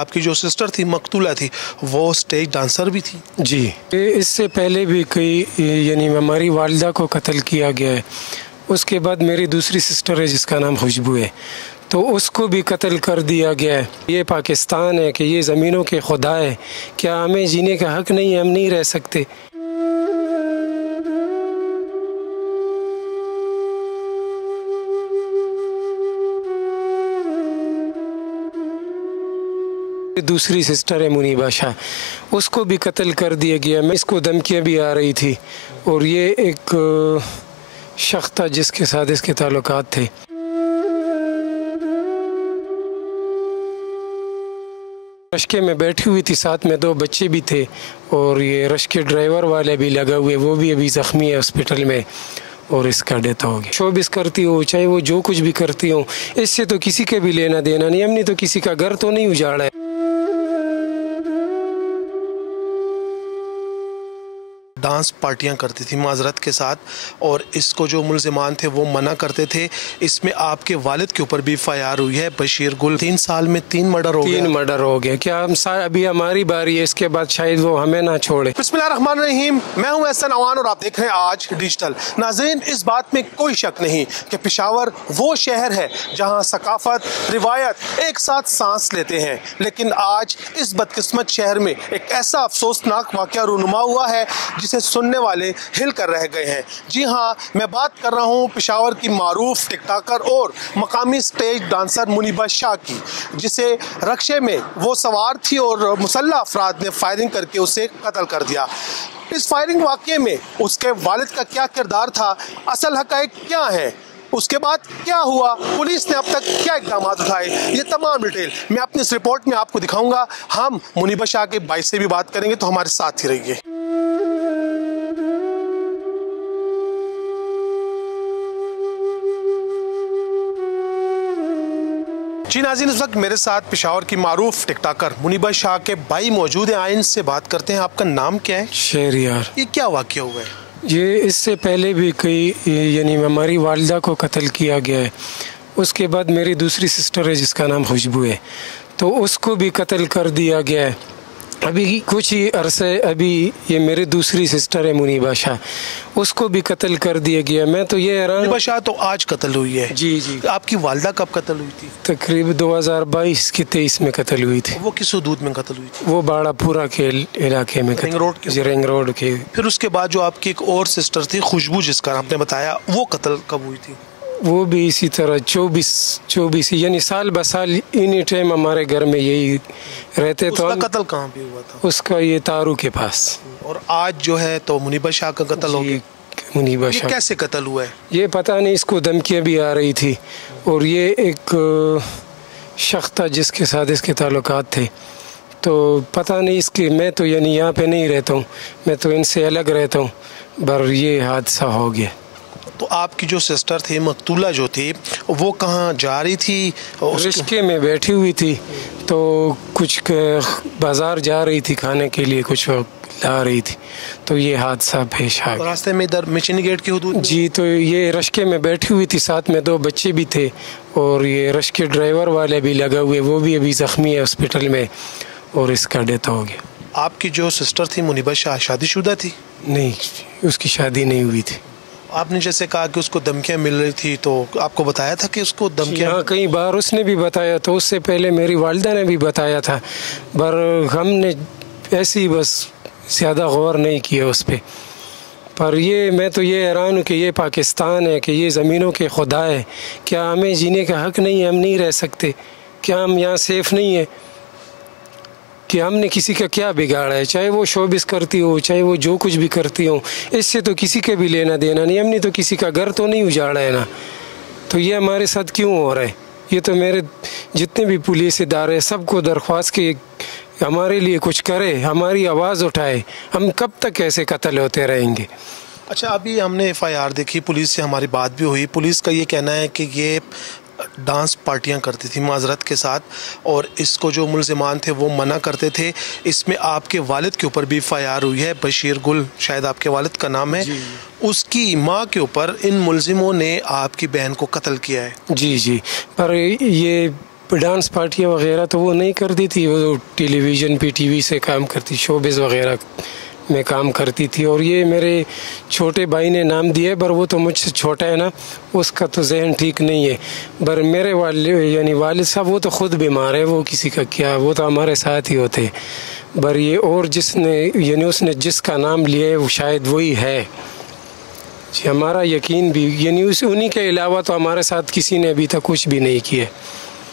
آپ کی جو سسٹر تھی مقتولہ تھی وہ اسٹیج ڈانسر بھی تھی؟ جی، اس سے پہلے بھی کئی یعنی ہماری والدہ کو قتل کیا گیا ہے. اس کے بعد میری دوسری سسٹر ہے جس کا نام خوشبو ہے، تو اس کو بھی قتل کر دیا گیا ہے. یہ پاکستان ہے کہ یہ زمینوں کے خدا ہے، کیا ہمیں جینے کا حق نہیں ہے؟ ہم نہیں رہ سکتے؟ دوسری سسٹر ہے منیبہ شاہ، اس کو بھی قتل کر دیا گیا. میں اس کو دھمکیاں بھی آ رہی تھی، اور یہ ایک شخص تھا جس کے ساتھ اس کے تعلقات تھے. رشکے میں بیٹھی ہوئی تھی، ساتھ میں 2 بچے بھی تھے، اور یہ رشکے ڈرائیور والے بھی لگا ہوئے، وہ بھی ابھی زخمی ہے ہاسپٹل میں، اور اس کا ڈیتھ ہو گیا. شوبز کرتی ہو چاہے وہ جو کچھ بھی کرتی ہوں، اس سے تو کسی کے بھی لینا دینا نہیں. ہم نے تو کسی کا گھر تو نہیں اجاڑا ہے. ڈانس پارٹیاں کرتی تھی معذرت کے ساتھ، اور اس کو جو ملزمان تھے وہ منع کرتے تھے. اس میں آپ کے والد کے اوپر بھی FIR ہوئی ہے، بشیر گل. 3 سال میں 3 مرڈر ہو گئے. 3 مرڈر ہو گیا. کیا ہم ابھی ہماری باری ہے، اس کے بعد شاید وہ ہمیں نہ چھوڑے. بسم اللہ الرحمن الرحیم. میں ہوں احسن عوان اور آپ دیکھ رہے ہیں آج ڈیجیٹل. ناظرین، اس بات میں کوئی شک نہیں کہ پشاور وہ شہر ہے جہاں ثقافت، روایت ایک ساتھ سانس لیتے ہیں. لیکن آج اس بدقسمت شہر میں ایک ایسا افسوسناک واقعہ رونما ہوا ہے جسے سننے والے ہل کر رہ گئے ہیں. جی ہاں، میں بات کر رہا ہوں پشاور کی معروف ٹک ٹاکر اور مقامی سٹیج ڈانسر منیبہ شاہ کی، جسے رکشے میں وہ سوار تھی اور مسلح افراد نے فائرنگ کر کے اسے قتل کر دیا. اس فائرنگ واقعے میں اس کے والد کا کیا کردار تھا، اصل حقائق کیا ہیں، اس کے بعد کیا ہوا، پولیس نے اب تک کیا اقدامات اٹھائے، یہ تمام ڈیٹیل میں اپنی اس رپورٹ میں آپ کو دکھاؤں گا. ہم منیبہ شاہ کے بھائی سے بھی بات کریں گے، تو ہمارے ساتھ ہی رہیے. جی ناظرین، اس وقت میرے ساتھ پشاور کی معروف ٹک ٹاکر منیبہ شاہ کے بھائی موجود ہیں. آئیں سے بات کرتے ہیں. آپ کا نام کیا ہے؟ شہریار. یہ کیا واقعہ ہوا ہے؟ یہ اس سے پہلے بھی کئی یعنی ہماری والدہ کو قتل کیا گیا ہے. اس کے بعد میری دوسری سسٹر ہے جس کا نام خوشبو ہے، تو اس کو بھی قتل کر دیا گیا ہے. ابھی کچھ ہی عرصے ابھی یہ میری دوسری سسٹر ہے منیبہ شاہ، اس کو بھی قتل کر دیا گیا. میں تو یہ حیران. منیبہ شاہ تو آج قتل ہوئی ہے. جی جی. آپ کی والدہ کب قتل ہوئی تھی؟ تقریب 2022 کے 23 میں قتل ہوئی تھی. وہ کس حدود میں قتل ہوئی تھی؟ وہ باڑا پورا کے علاقے میں. رنگ روڈ کے. پھر اس کے بعد جو آپ کی ایک اور سسٹر تھی خوشبو جس کا آپ نے بتایا، وہ قتل کب ہوئی تھی؟ وہ بھی اسی طرح 24 یعنی سال بسال انہی ٹائم ہمارے گھر میں یہی رہتے. اس کا قتل کہاں پہ ہوا تھا؟ اس کا یہ تارو کے پاس. اور آج جو ہے تو منیبہ شاہ کا قتل ہو گیا. منیبہ شاہ کیسے قتل ہوا ہے یہ پتہ نہیں. اس کو دھمکیاں بھی آ رہی تھی، اور یہ ایک شخص تھا جس کے ساتھ اس کے تعلقات تھے. تو پتہ نہیں اس کے، میں تو یعنی یہاں پہ نہیں رہتا ہوں، میں تو ان سے الگ رہتا ہوں، پر یہ حادثہ ہو گیا. تو آپ کی جو سسٹر تھی مقتولہ جو تھی وہ کہاں جا رہی تھی؟ رشکے میں بیٹھی ہوئی تھی، تو کچھ بازار جا رہی تھی کھانے کے لیے، کچھ لا رہی تھی، تو یہ حادثہ پیش آ گیا. راستے میں ادھر مچنی گیٹ کی حدود؟ جی. تو یہ رشکے میں بیٹھی ہوئی تھی، ساتھ میں 2 بچے بھی تھے، اور یہ رشکے ڈرائیور والے بھی لگا ہوئے، وہ بھی ابھی زخمی ہے ہاسپٹل میں، اور اس کا ڈیتھ ہو گیا. آپ کی جو سسٹر تھی منیبہ شاہ شادی شدہ تھی؟ نہیں، اس کی شادی نہیں ہوئی تھی. آپ نے جیسے کہا کہ اس کو دھمکیاں مل رہی تھی، تو آپ کو بتایا تھا کہ اس کو دھمکیاں؟ ہاں، کئی بار اس نے بھی بتایا، تو اس سے پہلے میری والدہ نے بھی بتایا تھا، پر ہم نے ایسی بس زیادہ غور نہیں کیا اس پہ. پر یہ میں تو یہ حیران ہوں کہ یہ پاکستان ہے کہ یہ زمینوں کے خدا ہے، کیا ہمیں جینے کا حق نہیں ہے؟ ہم نہیں رہ سکتے؟ کیا ہم یہاں سیف نہیں ہیں؟ کہ ہم نے کسی کا کیا بگاڑا ہے؟ چاہے وہ شوبز کرتی ہو چاہے وہ جو کچھ بھی کرتی ہوں، اس سے تو کسی کے بھی لینا دینا نہیں. ہم نے تو کسی کا گھر تو نہیں اجاڑا ہے نا. تو یہ ہمارے ساتھ کیوں ہو رہا ہے؟ یہ تو میرے جتنے بھی پولیس ادارے سب کو درخواست کی ہمارے لیے کچھ کرے، ہماری آواز اٹھائے. ہم کب تک ایسے قتل ہوتے رہیں گے؟ اچھا، ابھی ہم نے FIR دیکھی، پولیس سے ہماری بات بھی ہوئی. پولیس کا یہ کہنا ہے کہ یہ ڈانس پارٹیاں کرتی تھی معذرت کے ساتھ، اور اس کو جو ملزمان تھے وہ منع کرتے تھے. اس میں آپ کے والد کے اوپر بھی FIR ہوئی ہے، بشیر گل شاید آپ کے والد کا نام ہے. اس کی ماں کے اوپر ان ملزموں نے آپ کی بہن کو قتل کیا ہے. جی جی. پر یہ ڈانس پارٹیاں وغیرہ تو وہ نہیں کرتی تھی، وہ ٹیلی ویژن پہ ٹی وی سے کام کرتی، شوبز وغیرہ میں کام کرتی تھی. اور یہ میرے چھوٹے بھائی نے نام دیا ہے، پر وہ تو مجھ سے چھوٹا ہے نا، اس کا تو ذہن ٹھیک نہیں ہے. پر میرے والد صاحب وہ تو خود بیمار ہے، وہ کسی کا کیا، وہ تو ہمارے ساتھ ہی ہوتے. پر یہ اور جس نے اس نے جس کا نام لیا ہے وہ شاید وہی ہے جی. ہمارا یقین بھی انہی کے علاوہ تو ہمارے ساتھ کسی نے ابھی تک کچھ بھی نہیں کیا.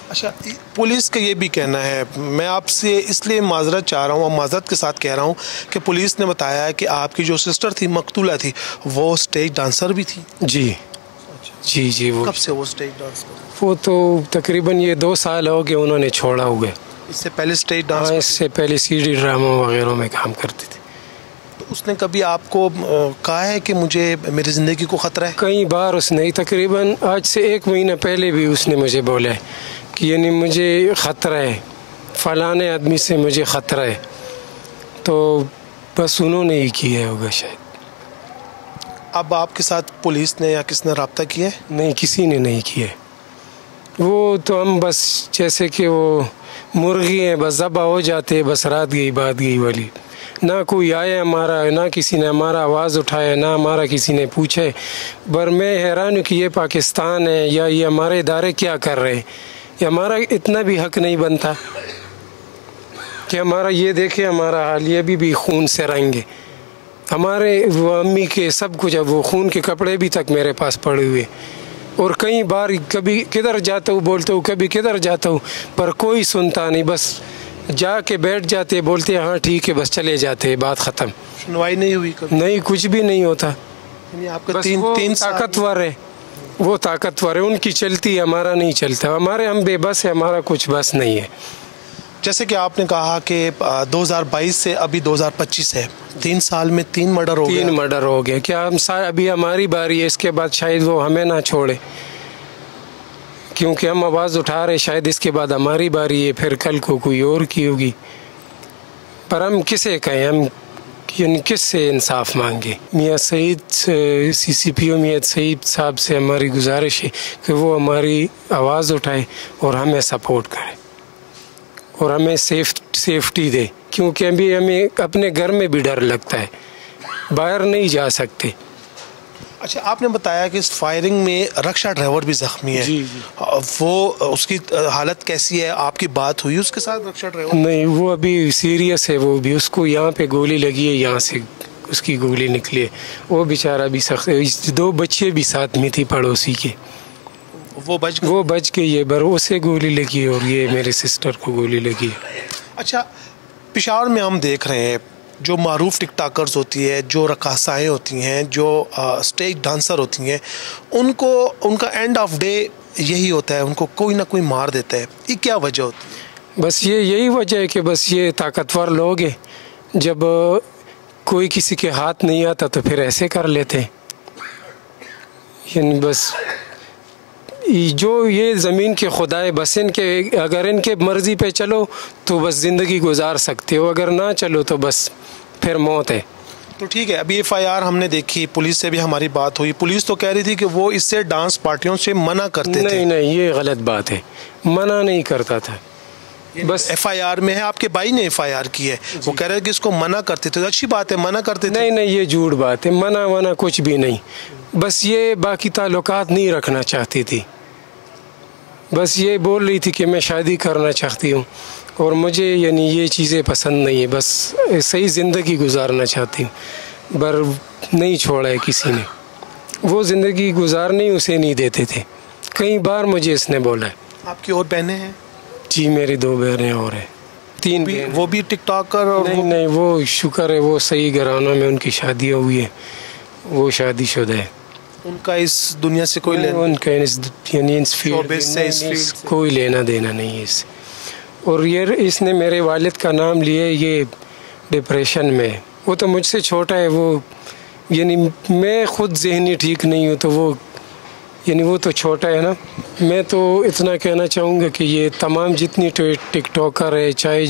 اچھا، پولیس کا یہ بھی کہنا ہے، میں آپ سے اس لیے معذرت چاہ رہا ہوں اور معذرت کے ساتھ کہہ رہا ہوں کہ پولیس نے بتایا ہے کہ آپ کی جو سسٹر تھی مقتولہ تھی وہ اسٹیج ڈانسر بھی تھی. جی جی جی. وہ کب سے وہ اسٹیج ڈانسر؟ وہ تو تقریباً یہ 2 سال ہو گئے انہوں نے چھوڑا ہوئے. اس سے پہلے اسٹیج ڈانس؟ اس سے پہلے سی ڈی ڈراموں وغیرہ میں کام کرتی تھی. تو اس نے کبھی آپ کو کہا ہے کہ مجھے میری زندگی کو خطرہ ہے؟ کئی بار اس نے، تقریباً آج سے 1 مہینہ پہلے بھی اس نے مجھے بولا ہے کہ یعنی مجھے خطرہ ہے، فلانے آدمی سے مجھے خطرہ ہے. تو بس انہوں نے ہی کیا ہوگا شاید. اب آپ کے ساتھ پولیس نے یا کس نے رابطہ کیا ہے؟ نہیں، کسی نے نہیں کیا. وہ تو ہم بس جیسے کہ وہ مرغی ہیں، بس ذبح ہو جاتے، بس رات گئی بات گئی والی. نہ کوئی آیا ہمارا، نہ کسی نے ہمارا آواز اٹھایا، نہ ہمارا کسی نے پوچھے. پر میں حیران ہوں کہ یہ پاکستان ہے یا یہ ہمارے ادارے کیا کر رہے ہیں. یہ ہمارا اتنا بھی حق نہیں بنتا کہ ہمارا یہ دیکھے ہمارا حال، یہ بھی خون سے رنگ ہے. ہمارے وہ امی کے سب کچھ، اب وہ خون کے کپڑے بھی تک میرے پاس پڑے ہوئے. اور کئی بار کبھی کدھر جاتا ہوں بولتا ہوں، کبھی کدھر جاتا ہوں، پر کوئی سنتا نہیں. بس جا کے بیٹھ جاتے، بولتے ہاں ٹھیک ہے، بس چلے جاتے، بات ختم. سنوائی نہیں ہوئی کبھی؟ نہیں، کچھ بھی نہیں ہوتا. یعنی آپ کا بس وہ طاقتور ہے، وہ طاقتور ہے، ان کی چلتی ہے، ہمارا نہیں چلتا. ہمارے ہم بے بس ہے، ہمارا کچھ بس نہیں ہے. جیسے کہ آپ نے کہا کہ 2022 سے ابھی 2025 ہے، 3 سال میں 3 مرڈر ہو گئے. 3 مرڈر ہو گئے. کیا ہم ابھی ہماری باری ہے، اس کے بعد شاید وہ ہمیں نہ چھوڑے، کیونکہ ہم آواز اٹھا رہے، شاید اس کے بعد ہماری باری ہے، پھر کل کو کوئی اور کی ہوگی. پر ہم کسے کہیں، ہم یعنی کس سے انصاف مانگے. میاں سعید CCPO میاں سعید صاحب سے ہماری گزارش ہے کہ وہ ہماری آواز اٹھائے اور ہمیں سپورٹ کرے اور ہمیں سیفٹی دے، کیونکہ ابھی ہمیں اپنے گھر میں بھی ڈر لگتا ہے، باہر نہیں جا سکتے. اچھا، آپ نے بتایا کہ اس فائرنگ میں رکشا ڈرائیور بھی زخمی ہے. جی. وہ اس کی حالت کیسی ہے؟ آپ کی بات ہوئی اس کے ساتھ رکشا ڈرائیور؟ نہیں، وہ ابھی سیریس ہے. وہ بھی اس کو یہاں پہ گولی لگی ہے، یہاں سے اس کی گولی نکلی ہے. وہ بیچارہ بھی سخت ہے. 2 بچے بھی ساتھ میں تھی پڑوسی کے، وہ بچ گئی ہے، پر اسے گولی لگی ہے اور یہ میرے سسٹر کو گولی لگی ہے. اچھا، پشاور میں ہم دیکھ رہے ہیں جو معروف ٹک ٹاکرز ہوتی ہے، جو رقاصائیں ہوتی ہیں، جو اسٹیج ڈانسر ہوتی ہیں، ان کا اینڈ آف ڈے یہی ہوتا ہے، ان کو کوئی نہ کوئی مار دیتا ہے. یہ کیا وجہ ہوتی ہے؟ بس یہی وجہ ہے کہ بس یہ طاقتور لوگ ہیں، جب کوئی کسی کے ہاتھ نہیں آتا تو پھر ایسے کر لیتے. یعنی بس جو یہ زمین کے خدا ہے، بس اگر ان کے مرضی پہ چلو تو بس زندگی گزار سکتے ہو، اگر نہ چلو تو بس پھر موت ہے. تو ٹھیک ہے، ابھی FIR ہم نے دیکھی، پولیس سے بھی ہماری بات ہوئی. پولیس تو کہہ رہی تھی کہ وہ اس سے ڈانس پارٹیوں سے منع کرتے تھے. نہیں، یہ غلط بات ہے، منع نہیں کرتا تھا. بس FIR میں ہے، آپ کے بھائی نے FIR کی ہے، وہ کہہ رہے ہیں کہ اس کو منع کرتے تھے. اچھی بات ہے، منع کرتے تھے. نہیں، یہ جھوٹ بات ہے، منع کچھ بھی نہیں. بس یہ باقی تعلقات نہیں رکھنا چاہتی تھی. بس یہ بول رہی تھی کہ میں شادی کرنا چاہتی ہوں اور مجھے یعنی یہ چیزیں پسند نہیں ہیں، بس صحیح زندگی گزارنا چاہتی ہوں. پر نہیں چھوڑا ہے کسی نے، وہ زندگی گزارنے اسے نہیں دیتے تھے. کئی بار مجھے اس نے بولا ہے. آپ کی اور بہنیں ہیں؟ جی، میری 2 بہنیں اور ہیں. 3 بہن. وہ بھی ٹک ٹاکر؟ نہیں، وہ شکر ہے، وہ صحیح گھرانوں میں ان کی شادیاں ہوئی ہیں، وہ شادی شدہ ہے. ان کا اس دنیا سے کوئی لینا، ان کا یعنی اس فیلڈ سے کوئی لینا دینا نہیں ہے اس سے. اور یہ اس نے میرے والد کا نام لیا، یہ ڈپریشن میں. وہ تو مجھ سے چھوٹا ہے، وہ یعنی میں خود ذہنی ٹھیک نہیں ہوں، تو وہ تو چھوٹا ہے نا. میں تو اتنا کہنا چاہوں گا کہ یہ تمام جتنی ٹک ٹاکر ہے، چاہے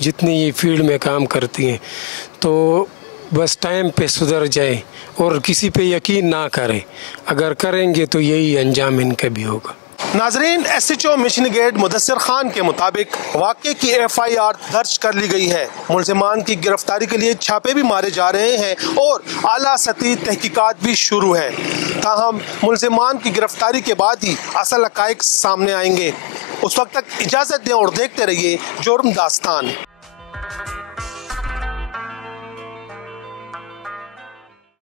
جتنی یہ فیلڈ میں کام کرتی ہیں، تو بس ٹائم پہ سدھر جائے اور کسی پہ یقین نہ کرے. اگر کریں گے تو یہی انجام ان کا بھی ہوگا. ناظرین، SHO mission gate Mudassar Khan کے مطابق واقعے کی FIR درج کر لی گئی ہے۔ ملزمان کی گرفتاری کے لیے چھاپے بھی مارے جا رہے ہیں اور اعلیٰ سطحی تحقیقات بھی شروع ہے۔ تاہم ملزمان کی گرفتاری کے بعد ہی اصل حقائق سامنے آئیں گے۔ اس وقت تک اجازت دیں اور دیکھتے رہیے جرم داستان۔